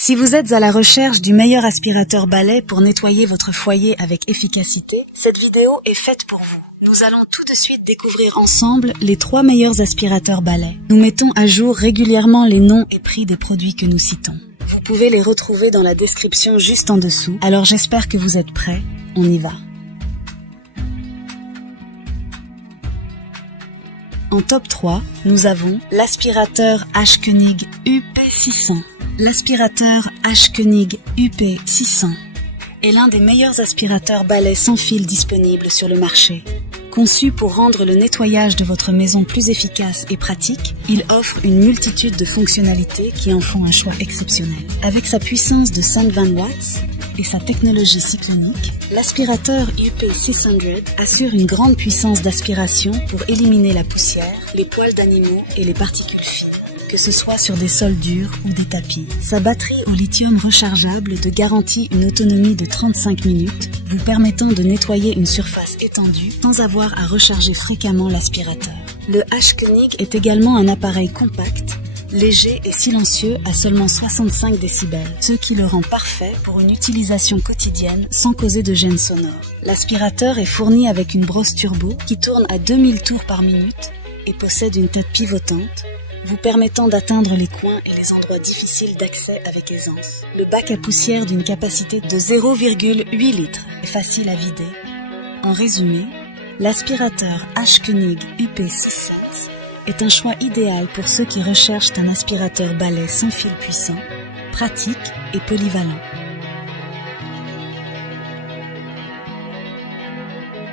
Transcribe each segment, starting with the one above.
Si vous êtes à la recherche du meilleur aspirateur balai pour nettoyer votre foyer avec efficacité, cette vidéo est faite pour vous. Nous allons tout de suite découvrir ensemble les 3 meilleurs aspirateurs balai. Nous mettons à jour régulièrement les noms et prix des produits que nous citons. Vous pouvez les retrouver dans la description juste en dessous, alors j'espère que vous êtes prêts, on y va. En top 3, nous avons l'aspirateur H-Konig UP600. L'aspirateur H-Konig UP600 est l'un des meilleurs aspirateurs balai sans fil disponibles sur le marché. Conçu pour rendre le nettoyage de votre maison plus efficace et pratique, il offre une multitude de fonctionnalités qui en font un choix exceptionnel. Avec sa puissance de 120 watts et sa technologie cyclonique, l'aspirateur UP600 assure une grande puissance d'aspiration pour éliminer la poussière, les poils d'animaux et les particules fines, que ce soit sur des sols durs ou des tapis. Sa batterie au lithium rechargeable de garantit une autonomie de 35 minutes, vous permettant de nettoyer une surface étendue sans avoir à recharger fréquemment l'aspirateur. Le H-Konig est également un appareil compact, léger et silencieux à seulement 65 décibels, ce qui le rend parfait pour une utilisation quotidienne sans causer de gêne sonore. L'aspirateur est fourni avec une brosse turbo qui tourne à 2000 tours par minute et possède une tête pivotante, vous permettant d'atteindre les coins et les endroits difficiles d'accès avec aisance. Le bac à poussière d'une capacité de 0,8 litres est facile à vider. En résumé, l'aspirateur H-Konig UP600 est un choix idéal pour ceux qui recherchent un aspirateur balai sans fil puissant, pratique et polyvalent.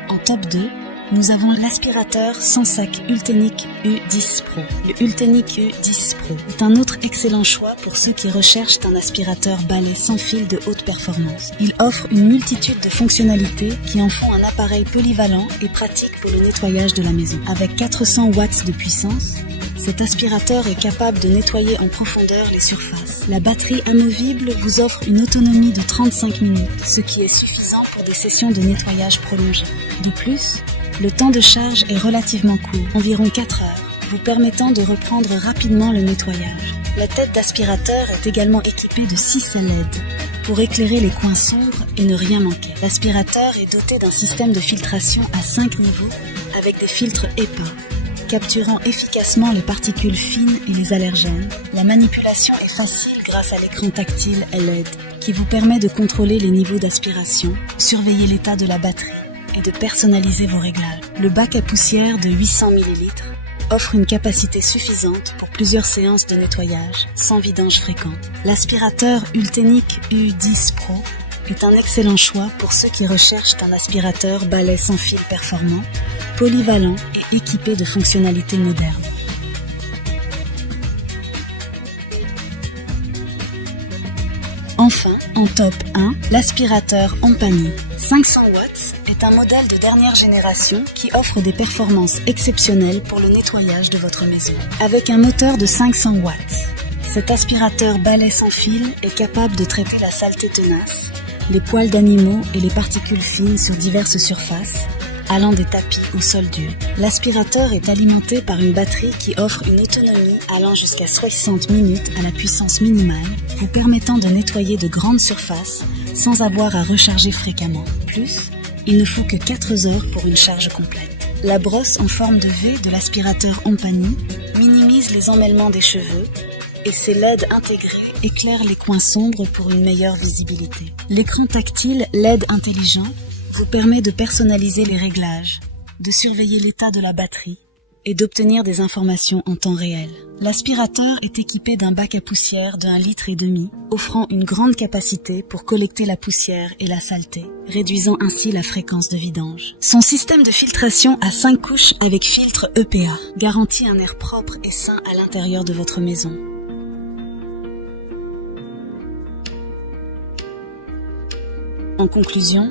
En top 2, nous avons l'aspirateur Sensac Ultenic U10 Pro. Le Ultenic U10 Pro est un autre excellent choix pour ceux qui recherchent un aspirateur balai sans fil de haute performance. Il offre une multitude de fonctionnalités qui en font un appareil polyvalent et pratique pour le nettoyage de la maison. Avec 400 watts de puissance, cet aspirateur est capable de nettoyer en profondeur les surfaces. La batterie amovible vous offre une autonomie de 35 minutes, ce qui est suffisant pour des sessions de nettoyage prolongées. De plus, le temps de charge est relativement court, environ 4 heures, vous permettant de reprendre rapidement le nettoyage. La tête d'aspirateur est également équipée de 6 LED pour éclairer les coins sombres et ne rien manquer. L'aspirateur est doté d'un système de filtration à 5 niveaux avec des filtres épais, capturant efficacement les particules fines et les allergènes. La manipulation est facile grâce à l'écran tactile LED qui vous permet de contrôler les niveaux d'aspiration, surveiller l'état de la batterie et de personnaliser vos réglages. Le bac à poussière de 800 ml offre une capacité suffisante pour plusieurs séances de nettoyage, sans vidange fréquente. L'aspirateur Ultenic U10 Pro est un excellent choix pour ceux qui recherchent un aspirateur balai sans fil performant, polyvalent et équipé de fonctionnalités modernes. Enfin, en top 1, l'aspirateur Ompany 500 watts est un modèle de dernière génération qui offre des performances exceptionnelles pour le nettoyage de votre maison. Avec un moteur de 500 watts, cet aspirateur balai sans fil est capable de traiter la saleté tenace, les poils d'animaux et les particules fines sur diverses surfaces, allant des tapis au sol dur. L'aspirateur est alimenté par une batterie qui offre une autonomie allant jusqu'à 60 minutes à la puissance minimale, vous permettant de nettoyer de grandes surfaces sans avoir à recharger fréquemment. Plus, il ne faut que 4 heures pour une charge complète. La brosse en forme de V de l'aspirateur Ompany minimise les emmêlements des cheveux et ses LED intégrés éclairent les coins sombres pour une meilleure visibilité. L'écran tactile LED intelligent vous permet de personnaliser les réglages, de surveiller l'état de la batterie et d'obtenir des informations en temps réel. L'aspirateur est équipé d'un bac à poussière de 1,5 litre, offrant une grande capacité pour collecter la poussière et la saleté, réduisant ainsi la fréquence de vidange. Son système de filtration à 5 couches avec filtre EPA garantit un air propre et sain à l'intérieur de votre maison. En conclusion,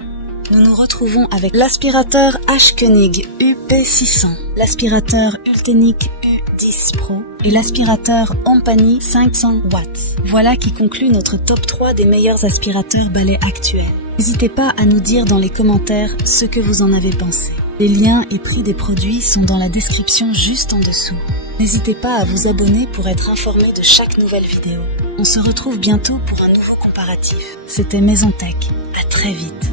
nous nous retrouvons avec l'aspirateur H-Konig UP600, l'aspirateur Ultenic U10 Pro et l'aspirateur Ompany 500 watts. Voilà qui conclut notre top 3 des meilleurs aspirateurs balai actuels. N'hésitez pas à nous dire dans les commentaires ce que vous en avez pensé. Les liens et prix des produits sont dans la description juste en dessous. N'hésitez pas à vous abonner pour être informé de chaque nouvelle vidéo. On se retrouve bientôt pour un nouveau comparatif. C'était Maison Tech. À très vite.